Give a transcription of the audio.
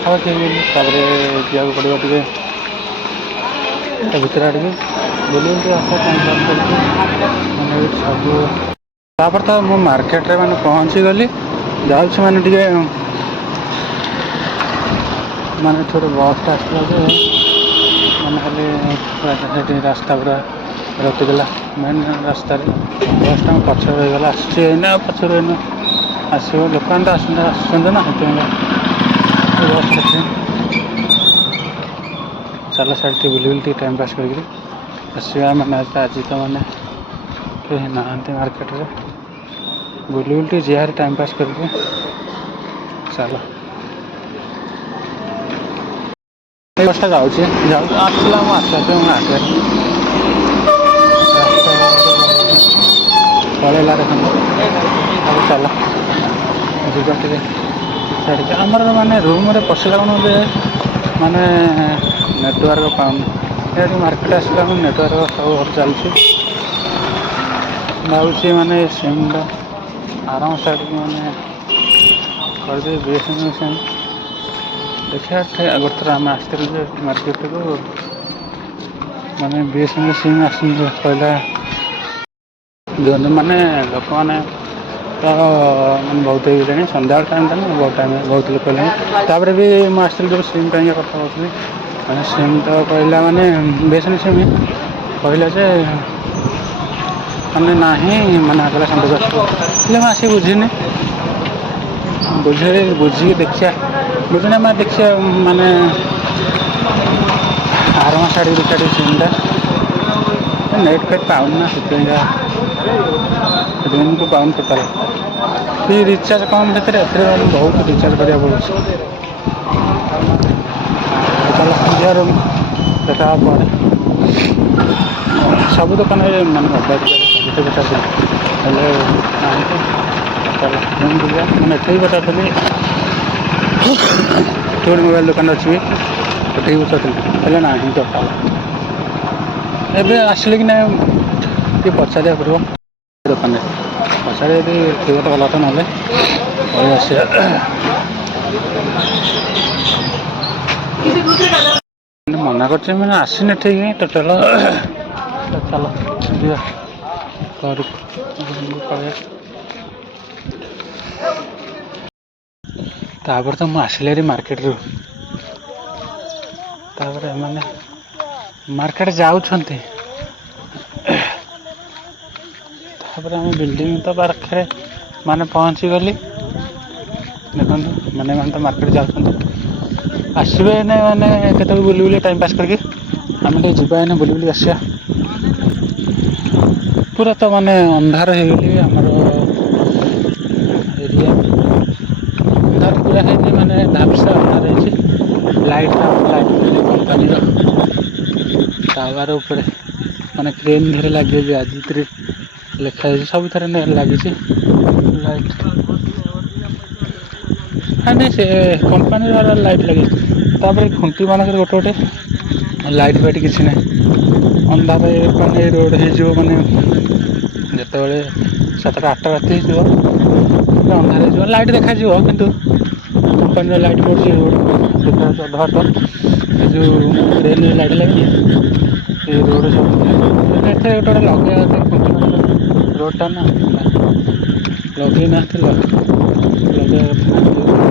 ପାଖାପାଖି ହେଇଗଲି। ତାପରେ ଯିବାକୁ ପଡ଼ିବ ଟିକେ ତା ଭିତରେ ଆଡ଼ିକି ବୁଲି ଟିକେ ଆସ ଟାଇମ୍ ପାସ୍ କରିକି ମାନେ ସବୁ। ତାପରେ ତ ମୁଁ ମାର୍କେଟରେ ମାନେ ପହଞ୍ଚିଗଲି, ଯାଉଛି ମାନେ ଟିକେ ମାନେ ଥୋଡ଼େ ବସ୍ଟା ଆସିଲା ଯେ ମାନେ ଖାଲି ସେଠି ରାସ୍ତା ପୁରା ରଖିଦେଲା ମେନ୍ ରାସ୍ତାରେ। ବସ୍ଟା ମୋ ପଛରେ ରହିଗଲା, ଆସୁଛି ଏଇନା ଆଉ ପଛରେ ଏଇନା ଆସିବ। ଲୋକମାନେ ତ ଆସୁଛନ୍ତି ନା ସେଥିପାଇଁ ବସ୍ ଅଛି। ଚାଲ ସିଆଡ଼େ ଟିକେ ବୁଲି ବୁଲି ଟିକେ ଟାଇମ୍ ପାସ୍ କରିକିରି ଆସିବା। ମାନେ ଆଜି ତ ମାନେ କେହି ନାହାନ୍ତି ମାର୍କେଟରେ, ବୁଲି ବୁଲି ଟିକେ ଯିବା ଭାରି ଟାଇମ୍ ପାସ୍ କରିକି। ଚାଲ ଏଇ ବସ୍ଟା ଯାଉଛି ଆସିଲା ମୁଁ ଆସୁ ଆସୁ ମୁଁ ଆସେ ରାସ୍ତା ପଳେଇଲା ଦେଖନ୍ତୁ। ତାପରେ ଚାଲ ଯିବା ଟିକେ ଛାଡ଼ିକି। ଆମର ମାନେ ରୁମ୍ରେ ପଶିଲା କଣ ଯେ ମାନେ ନେଟୱାର୍କ ପାଉନି। ଏଠି ମାର୍କେଟ ଆସିଲା ମାନେ ନେଟୱାର୍କ ସବୁ ଭଲ ଚାଲିଛି। ଭାବୁଛି ମାନେ ସିମ୍ଟା ଆରାମସେ ଆଡ଼ିକି ମାନେ କରିଦେଇ BSNL ସିମ୍ ଦେଖିବା। ଗୋଟେ ଥର ଆମେ ଆସିଥିଲୁ ଯେ ମାର୍କେଟକୁ ମାନେ BSNL ସିମ୍ ଆସୁନି କହିଲା ମାନେ ଲୋକମାନେ ତ ମାନେ ବହୁତ ହେଇଗଲେଣି। ସନ୍ଧ୍ୟାବେଳ ଟାଇମ୍ଟା ନା ବହୁତ ଲୋକ ହେଲେଣି। ତାପରେ ବି ମୁଁ ଆସିଥିଲି ଯେଉଁ ସିମ୍ ପାଇଁକା କଥା କହୁଥିଲି, ମାନେ ସିମ୍ ତ କହିଲା ମାନେ BSNL ସିମ୍ କହିଲା ଯେ ମାନେ ନାହିଁ, ମାନେ କହିଲା ସନ୍ଧ୍ୟାକୁ ଆସିବ। ହେଲେ ମୁଁ ଆସିକି ବୁଝିନି, ବୁଝିକି ଦେଖିବା। ବୁଝିନି ମାନେ ଦେଖିବା ମାନେ ଆର ମାସ ଆଡ଼ିକି ଦେଖିବା ଟିକେ ସିମ୍ଟା। ନେଟ୍ ଫେଟ୍ ପାଉନି ନା ସେଥିପାଇଁକା ରୁମ୍କୁ ପାଉନି ଟୋଟାଲ୍। ବି ରିଚାର୍ଜ କମ୍ ସେଥିରେ ବହୁତ ରିଚାର୍ଜ କରିବାକୁ ପଡ଼ୁଛି। ଚାଲ ଯିବା ରୁମ୍କୁ ଦେଖା ହେବା ପରେ। ସବୁ ଦୋକାନରେ ମାନେ ମୋବାଇଲ୍ ସବୁଠି ପଚାରୁଥିଲି ହେଲେ ନାହାନ୍ତି। ଚାଲ ରୁମ୍କୁ ଯିବା। ମାନେ ଏଠି ବି ପଚାରୁଥିଲି କେଉଁଠି ମୋବାଇଲ୍ ଦୋକାନ ଅଛି ବି, ସେଠିକି ପଚାରୁଥିଲି ହେଲେ ନାହିଁ ଟୋଟାଲ୍। ଏବେ ଆସିଲେ କି ନାହିଁ ଟିକେ ପଚାରିବାକୁ ପଡ଼ିବ ଦୋକାନରେ। ପଚାରି ଯଦି ଥିବ ତ ଭଲ କଥା, ନହେଲେ ପଳେଇ ଆସିବା। ମନା କରୁଛି ମାନେ ଆସିନି ଠିକ୍ ଟୋଟାଲ୍। ଚାଲ ଯିବା ଘରକୁ ପଳେଇବା। ତାପରେ ତ ମୁଁ ଆସିଲି ହେରି ମାର୍କେଟରୁ। ତାପରେ ଏମାନେ ମାର୍କେଟ ଯାଉଛନ୍ତି। ତାପରେ ଆମ ବିଲ୍ଡିଂ ତ ପାଖରେ ମାନେ ପହଞ୍ଚିଗଲି। ଦେଖନ୍ତୁ ମାନେ ତ ମାର୍କେଟ ଯାଉଛନ୍ତି, ଆସିବେ ଏଇନେ ମାନେ କେତେବେଳେ ବୁଲି ବୁଲି ଟାଇମ୍ ପାସ୍ କରିକି ଆମେ ଟିକେ ଯିବା ଏଇନେ ବୁଲି ବୁଲି ଆସିବା। ପୁରା ତ ମାନେ ଅନ୍ଧାର ହେଇଗଲି ଆମର ଏରିଆ। ଅନ୍ଧାର ପୁରା ହେଇଛି, ମାନେ ଝାପ୍ସା ଅନ୍ଧାର ହେଇଛି। ଲାଇଟ୍ କମ୍ପାନୀର ଟାୱାର ଉପରେ ମାନେ କ୍ରେନ୍ ଧିରେ ଲାଗିଯାଇଛି ଆଦିତ୍ରି ଲେଖା ହେଇଛି। ସବୁଥିରେ ଲାଗିଛି ଲାଇଟ୍। ନାଇଁ ସେ କମ୍ପାନୀର ଲାଇଟ୍ ଲାଗିଛି। ତାପରେ ଖୁଣ୍ଟି ମାନଙ୍କରେ ଗୋଟେ ଗୋଟେ ଲାଇଟ୍ ଫାଇଟ୍ କିଛି ନାହିଁ। ଅନ୍ଧାର ମାନେ ରୋଡ଼ ହେଇଯିବ, ମାନେ ଯେତେବେଳେ 7ଟା 8ଟା ରାତି ହେଇଯିବ ଅନ୍ଧାର ହେଇଯିବ। ଲାଇଟ୍ ଦେଖାଯିବ କିନ୍ତୁ କମ୍ପାନୀର ଲାଇଟ୍ ପଡ଼ୁଛି ଦେଖାଯାଉଛି ଅଧା ବାଟ। ଏ ଯେଉଁ କ୍ରେନ୍ ଲାଇଟ୍ ଲାଗିନି ଏ ରୋଡ଼ ସବୁ ଏଥିରେ ଗୋଟେ ଗୋଟେ ଲଗେଇବା କଥା। ଖୁଣ୍ଟି ମାନଙ୍କରେ ରୋଡ଼ଟା ନା ଲଗେଇ ନାହାନ୍ତି, ଲଗେଇବା କଥା।